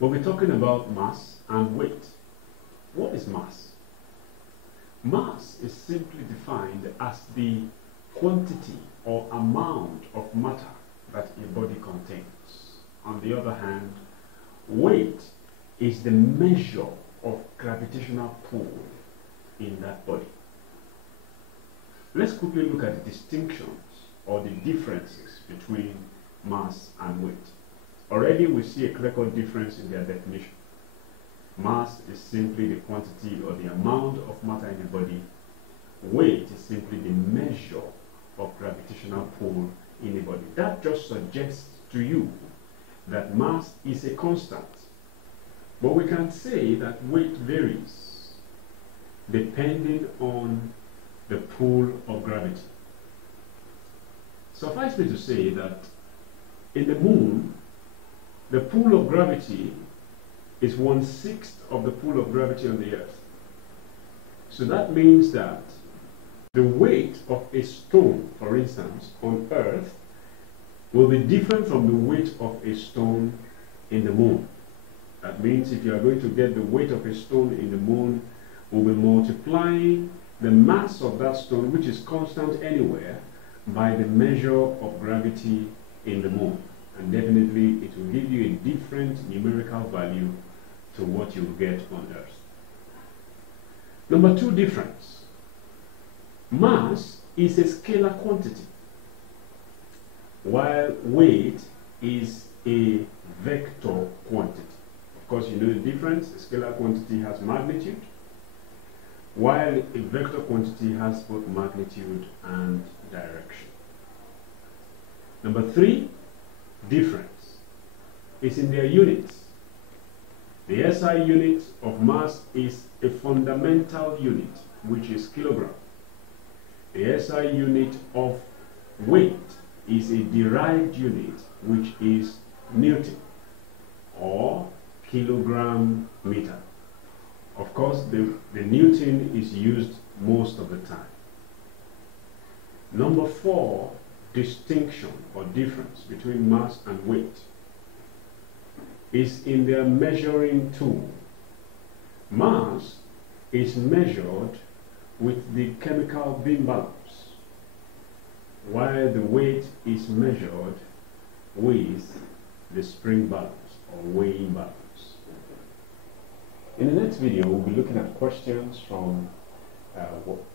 We'll be talking about mass and weight. What is mass? Mass is simply defined as the quantity or amount of matter that a body contains. On the other hand, weight is the measure of gravitational pull in that body. Let's quickly look at the distinctions or the differences between mass and weight. Already we see a clear-cut difference in their definition. Mass is simply the quantity or the amount of matter in the body. Weight is simply the measure of gravitational pull in the body. That just suggests to you that mass is a constant. But we can say that weight varies depending on the pull of gravity. Suffice me to say that in the moon, the pull of gravity is 1/6 of the pull of gravity on the earth. So that means that the weight of a stone, for instance, on earth will be different from the weight of a stone in the moon. That means if you are going to get the weight of a stone in the moon, we'll be multiplying the mass of that stone, which is constant anywhere, by the measure of gravity in the moon. And definitely it will give you a different numerical value to what you will get on earth. Number 2 difference. Mass is a scalar quantity, while weight is a vector quantity. Of course, you know the difference. A scalar quantity has magnitude, while a vector quantity has both magnitude and direction. Number 3 difference is in their units. The SI unit of mass is a fundamental unit, which is kilogram. The SI unit of weight is a derived unit, which is Newton or kilogram meter. Of course, the Newton is used most of the time. Number 4 distinction or difference between mass and weight is in their measuring tool. Mass is measured with the chemical beam balance, while the weight is measured with the spring balance or weighing balance. In the next video, we'll be looking at questions from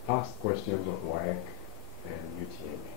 past questions of WASSCE and UTME.